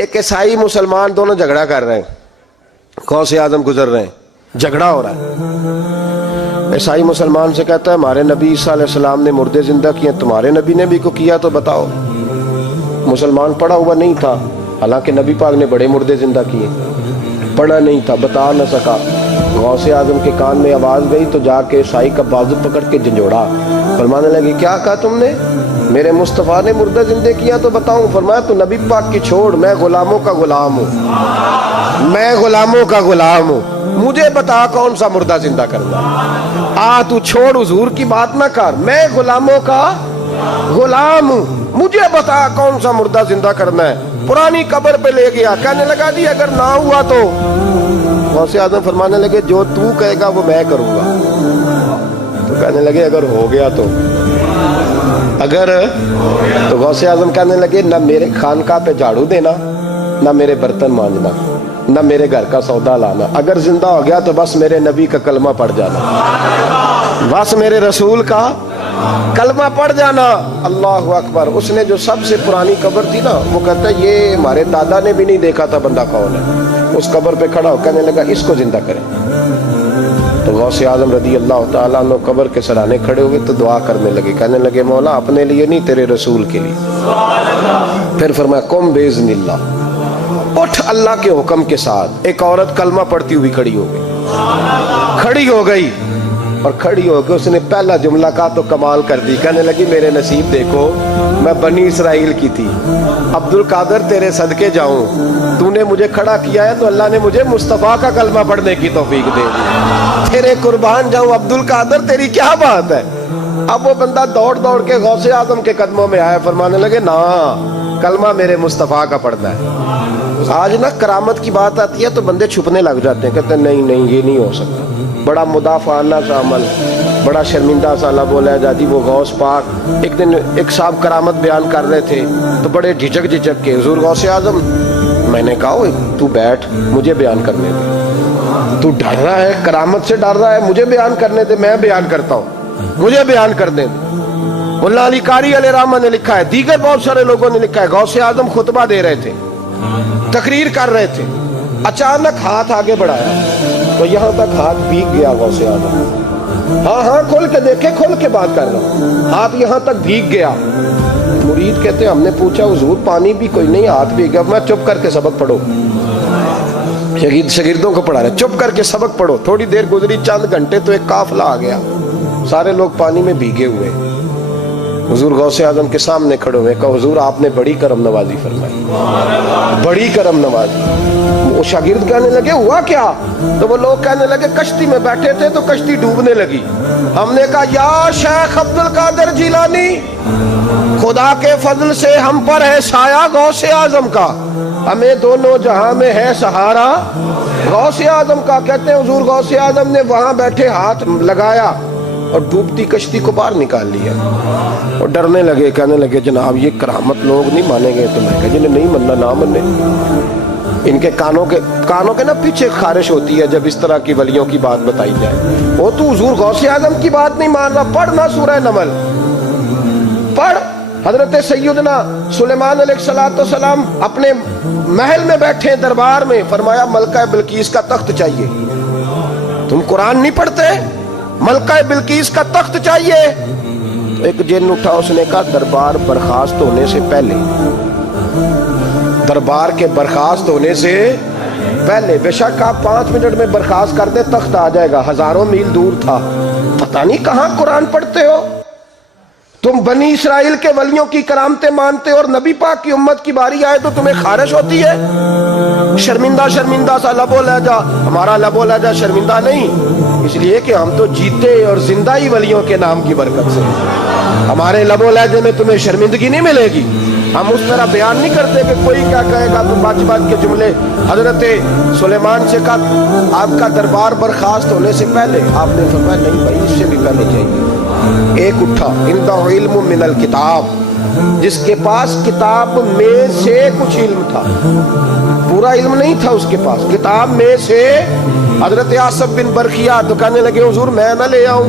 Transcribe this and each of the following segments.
ایک عیسائی مسلمان دونوں جھگڑا کر رہے ہیں، غوث اعظم گزر رہے ہیں، جھگڑا ہو رہا ہے۔ عیسائی مسلمان سے کہتا ہے ہمارے نبی عیسیٰ علیہ السلام نے مردے زندہ کیے، تمہارے نبی نے بھی کو کیا تو بتاؤ۔ مسلمان پڑھا ہوا نہیں تھا، حالانکہ نبی پاک نے بڑے مردے زندہ کیے، پڑھا نہیں تھا، بتا نہ سکا۔ غوث اعظم کے کان میں آواز گئی تو جا کے عیسائی کا بازو پکڑ کے جھنجھوڑا، فرمانے لگی کیا کہا تم نے؟ میرے مصطفیٰ نے مردہ زندہ کیا تو بتاؤں؟ فرمایا تو نبی پاک کی چھوڑ، میں غلاموں کا غلام ہوں، میں غلاموں کا غلام ہوں، مجھے بتا کون سا مردہ زندہ کرنا۔ تو چھوڑ حضور کی بات نہ کر، میں غلاموں کا غلام ہوں، مجھے بتا کون سا مردہ زندہ کرنا ہے۔ پرانی قبر پہ لے گیا، کہنے لگا جی اگر نہ ہوا تو؟ غوث اعظم فرمانے لگے جو تو کہے گا وہ میں کروں گا۔ تو کہنے لگے اگر ہو گیا تو؟ تو غوث اعظم کہنے لگے نہ میرے خانقاہ پہ جھاڑو دینا، نہ میرے برتن مانجنا، نہ میرے گھر کا سودا لانا، اگر زندہ ہو گیا تو بس میرے نبی کا کلمہ پڑھ جانا، بس میرے رسول کا کلمہ پڑھ جانا۔ اللہ اکبر۔ اس نے جو سب سے پرانی قبر تھی نا، وہ کہتا ہے یہ ہمارے دادا نے بھی نہیں دیکھا تھا بندہ کون ہے۔ اس قبر پہ کھڑا ہو کہنے لگا اس کو زندہ کریں۔ تو غوث اعظم رضی اللہ تعالیٰ عنہ قبر کے سرانے کھڑے ہوئے تو دعا کرنے لگے، کہنے لگے مولا اپنے لیے نہیں، تیرے رسول کے لیے۔ پھر فرمایا قم باذن اللہ، اٹھ اللہ کے حکم کے ساتھ۔ ایک عورت کلمہ پڑھتی ہوئی کھڑی ہو گئی، اور کھڑی ہو کے اس نے پہلا جملہ کہا تو کمال کر دی، کہنے لگی میرے نصیب دیکھو، میں بنی اسرائیل کی تھی، عبد القادر تیرے صدقے جاؤں، تو نے مجھے کھڑا کیا ہے تو اللہ نے مجھے مصطفیٰ کا کلمہ پڑھنے کی توفیق دے دی، تیرے قربان جاؤں عبد القادر، تیری کیا بات ہے۔ اب وہ بندہ دوڑ دوڑ کے غوث اعظم کے قدموں میں آیا، فرمانے لگے نا کلمہ میرے مصطفیٰ کا پڑھنا ہے۔ آج نا کرامت کی بات آتی ہے تو بندے چھپنے لگ جاتے ہیں، کہتے ہیں نہیں نہیں یہ نہیں ہو سکتا، بڑا مدافعانہ سا عمل، بڑا شرمندہ سا لب ہے جی وہ غوث پاک۔ ایک دن ایک صاحب کرامت بیان کر رہے تھے تو بڑے جھجک کے حضور غوث اعظم، میں نے کہا تو بیٹھ مجھے بیان کرنے دے، تو ڈر رہا ہے کرامت سے ڈر رہا ہے، مجھے بیان کرنے دے، میں بیان کرتا ہوں، مجھے بیان کرنے دے۔ ملا علی قاری علیہ رحمہ نے لکھا ہے، دیگر بہت سارے لوگوں نے لکھا ہے، غوث اعظم خطبہ دے رہے تھے، تقریر کر رہے تھے، اچانک ہاتھ آگے بڑھایا تو یہاں تک ہاتھ بھیگ گیا غوث اعظم۔ ہاں کھول کے دیکھے، کھول کے بات کر رہا ہوں، ہاتھ یہاں تک بھیگ گیا۔ مرید کہتے ہیں ہم نے پوچھا حضور پانی بھی کوئی نہیں، ہاتھ بھیگ گیا۔ میں چپ کر کے سبق پڑھو، شاگردوں کو پڑھا رہے، چپ کر کے سبق پڑھو۔ تھوڑی دیر گزری، چند گھنٹے تو ایک قافلہ آ گیا، سارے لوگ پانی میں بھیگے ہوئے۔ حضور غوث اعظم کے سامنے کھڑے ہوئے، کہا حضور آپ نے بڑی کرم نوازی فرمائی، بڑی کرم نوازی۔ وہ شاگرد کہنے لگے ہوا کیا؟ تو وہ لوگ کہنے لگے کشتی میں بیٹھے تھے تو کشتی ڈوبنے لگی، ہم نے کہا یا شیخ عبد القادر جیلانی، خدا کے فضل سے ہم پر ہے سایہ غوث اعظم کا، ہمیں دونوں جہاں میں ہے سہارا غوث اعظم کا۔ کہتے ہیں حضور غوث اعظم نے وہاں بیٹھے ہاتھ لگایا اور ڈوبتی کشتی کو باہر نکال لیا، اور ڈرنے لگے، کہنے لگے جناب یہ کرامت لوگ نہیں مانیں گے۔ تو میں کہا جنہیں نہیں مننا نہ منے، ان کے کانوں کے نا پیچھے خارش ہوتی ہے جب اس طرح کی ولیوں کی بات بتائی جائے۔ وہ تو حضور غوث اعظم کی بات نہیں مان رہا، پڑھنا سورہ نمل پڑھ۔ حضرت سیدنا سلیمان علیہ السلام اپنے محل میں بیٹھے دربار میں، فرمایا ملکہ بلقیس کا تخت چاہیے، تم قرآن نہیں پڑھتے، ملکہ بلقیس کا تخت چاہیے۔ تو ایک جن اٹھا، اس نے کہا دربار برخاست ہونے سے پہلے، دربار کے برخاست ہونے سے پہلے، بے شک آپ 5 منٹ میں برخاست کر دے تخت آ جائے گا، ہزاروں میل دور تھا، پتہ نہیں کہاں قرآن پڑھتے ہو تم، بنی اسرائیل کے ولیوں کی کرامتیں مانتے اور نبی پاک کی امت کی باری آئے تو تمہیں خارش ہوتی ہے۔ شرمندہ سا لب و لہجہ، ہمارا لب و لہجہ شرمندہ نہیں، اس لیے کہ ہم تو جیتے اور زندہ ہی ولیوں کے نام کی برکت سے، ہمارے لب و لہجے میں تمہیں شرمندگی نہیں ملے گی۔ ہم اس طرح بیان نہیں کرتے کہ کوئی کیا کہے گا تو بات کے جملے۔ حضرت سلیمان سے کہا آپ کا دربار برخاست ہونے سے پہلے، آپ نے فرمایا نہیں بھائی اس سے بھی پہلے چاہیے۔ ایک اٹھا، عنده علم من الکتاب، جس کے پاس کتاب میں سے کچھ علم تھا، پورا علم نہیں تھا اس کے پاس، کتاب میں سے۔ حضرت آصف بن برخیہ تو کہنے لگے حضور میں نہ لے آؤں،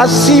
80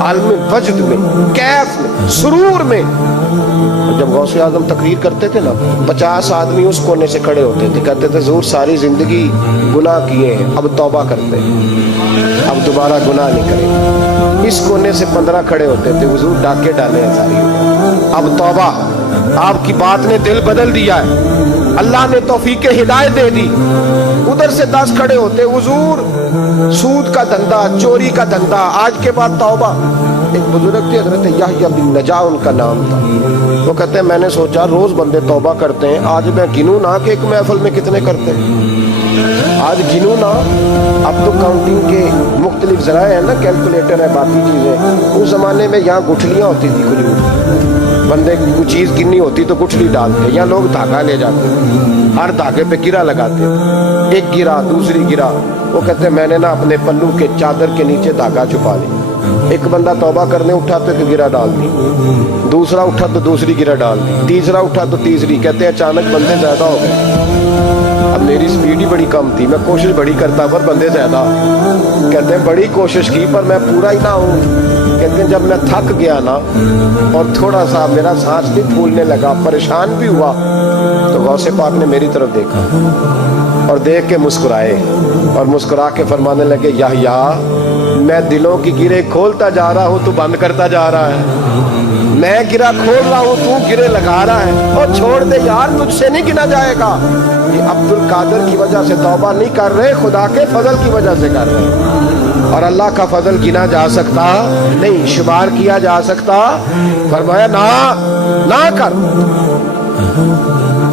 عالم وجد میں، کیف میں، سرور میں. جب غوث اعظم تقریر کرتے تھے نا 50 آدمی اس کونے سے کھڑے ہوتے تھے, کہتے تھے حضور ساری زندگی گناہ کیے ہیں, اب توبہ کرتے ہیں, اب دوبارہ گناہ نہیں کریں. اس کونے سے 15 کھڑے ہوتے تھے, حضور ڈاکے ڈالے ہیں ساری, اب توبہ. آپ کی بات نے دل بدل دیا ہے, اللہ نے توفیق ہدایت دے دی. ادھر سے 10 کھڑے ہوتے, حضور سود کا دھندا, چوری کا دھندا, آج کے بعد توبہ. ایک بزرگ تھے حضرت یحییٰ بن نجاح ان کا نام تھا, وہ کہتے ہیں میں نے سوچا روز بندے توبہ کرتے ہیں, آج میں گنوں نہ کہ ایک محفل میں کتنے کرتے ہیں, آج گنوں نہ. اب تو کاؤنٹنگ کے مختلف ذرائع ہیں نا, کیلکولیٹر ہے, باقی چیزیں. اس زمانے میں یہاں گٹھلیاں ہوتی تھی کھجور, بندے کی کوئی چیز گننی ہوتی تو گٹھلی ڈالتے, یا لوگ دھاگا لے جاتے, ہر دھاگے پہ گرا لگاتے, ایک گرا دوسری گرا. وہ کہتے ہیں میں نے نا اپنے پلو کے چادر کے نیچے دھاگا چھپا لی. ایک بندہ توبہ کرنے اٹھا تو ایک گرا ڈال دی, دوسرا اٹھا تو دوسری گرا ڈال دی, تیسرا اٹھا تو تیسری. کہتے ہیں اچانک بندے زیادہ ہو گئے. اب میری سپیڈ ہی بڑی کم تھی, میں کوشش بڑی کرتا پر بندے زیادہ. کہتے ہیں بڑی کوشش کی پر میں پورا ہی نہ ہوں. کہتے ہیں جب میں تھک گیا نا اور تھوڑا سا میرا سانس بھی پھولنے لگا, پریشان بھی ہوا, تو غوث پاک نے میری طرف دیکھا اور دیکھ کے مسکرائے, اور مسکرا کے فرمانے لگے یحییٰ میں دلوں کی گرے کھولتا جا رہا ہوں, تو بند کرتا جا رہا ہے. میں گرا کھول رہا ہوں, تو گرے لگا رہا ہے. اور چھوڑ دے یار, تجھ سے نہیں گنا جائے گا. یہ عبد القادر کی وجہ سے توبہ نہیں کر رہے, خدا کے فضل کی وجہ سے کر رہے, اور اللہ کا فضل گنا جا سکتا نہیں, شمار کیا جا سکتا. فرمایا نہ کر.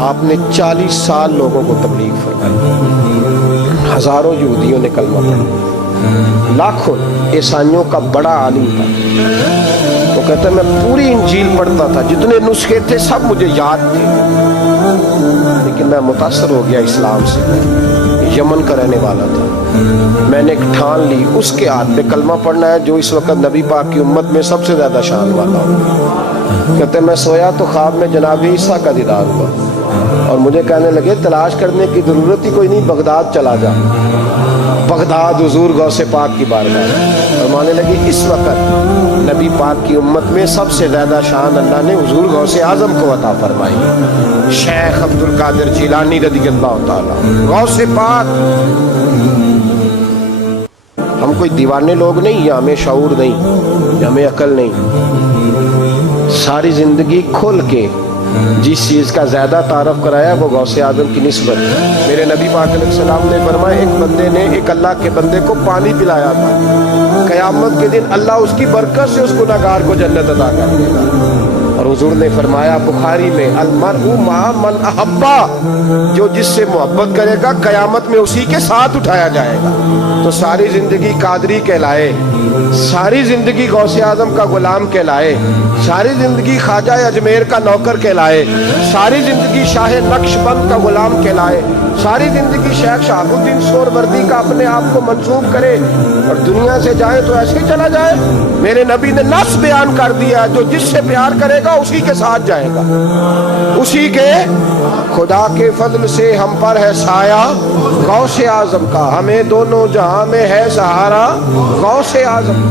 آپ نے 40 سال لوگوں کو تبلیغ فرمائی, ہزاروں یہودیوں نے کلمہ پڑھا, لاکھوں عیسائیوں کا بڑا عالم تھا. وہ کہتا ہے میں پوری انجیل پڑھتا تھا, جتنے نسخے تھے سب مجھے یاد تھے, لیکن میں متاثر ہو گیا اسلام سے. یمن کا رہنے والا تھا, میں نے ایک ٹھان لی اس کے ہاتھ پہ کلمہ پڑھنا ہے جو اس وقت نبی پاک کی امت میں سب سے زیادہ شان والا ہو. کہتے میں سویا تو خواب میں جناب عیسیٰ کا دیدار ہوا, اور مجھے کہنے لگے تلاش کرنے کی ضرورت ہی کوئی نہیں, بغداد چلا جا. بغداد حضور غوث پاک کی بارگاہ. فرمانے لگی اس وقت نبی پاک کی امت میں سب سے زیادہ شان اللہ نے حضور غوث اعظم کو عطا فرمائی, شیخ عبد القادر جیلانی رضی اللہ تعالی. غوث پاک, ہم کوئی دیوانے لوگ نہیں, یا ہمیں شعور نہیں, یا ہمیں عقل نہیں. ساری زندگی کھل کے جس چیز کا زیادہ تعارف کرایا وہ غوث اعظم کی نسبت. میرے نبی پاک علیہ السلام نے فرمایا ایک بندے نے ایک اللہ کے بندے کو پانی پلایا تھا, قیامت کے دن اللہ اس کی برکت سے اس گنہگار کو جنت عطا کر دے گا. اور حضور نے فرمایا بخاری میں المرء مع من احبا, جو جس سے محبت کرے گا قیامت میں اسی کے ساتھ اٹھایا جائے گا. تو ساری زندگی قادری کہلائے, ساری زندگی غوث اعظم کا غلام کہلائے, ساری زندگی خواجہ اجمیر کا نوکر کہلائے, ساری زندگی شاہ نقش بند کا غلام کہلائے, ساری زندگی شیخ شہاب الدین سہروردی کا اپنے آپ کو منسوب کرے, اور دنیا سے جائے تو ایسے ہی چلا جائے. میرے نبی نے نص بیان کر دیا, جو جس سے پیار کرے گا اسی کے ساتھ جائے گا, اسی کے. خدا کے فضل سے ہم پر ہے سایہ غوث اعظم کا, ہمیں دونوں جہاں میں ہے سہارا غوث اعظم.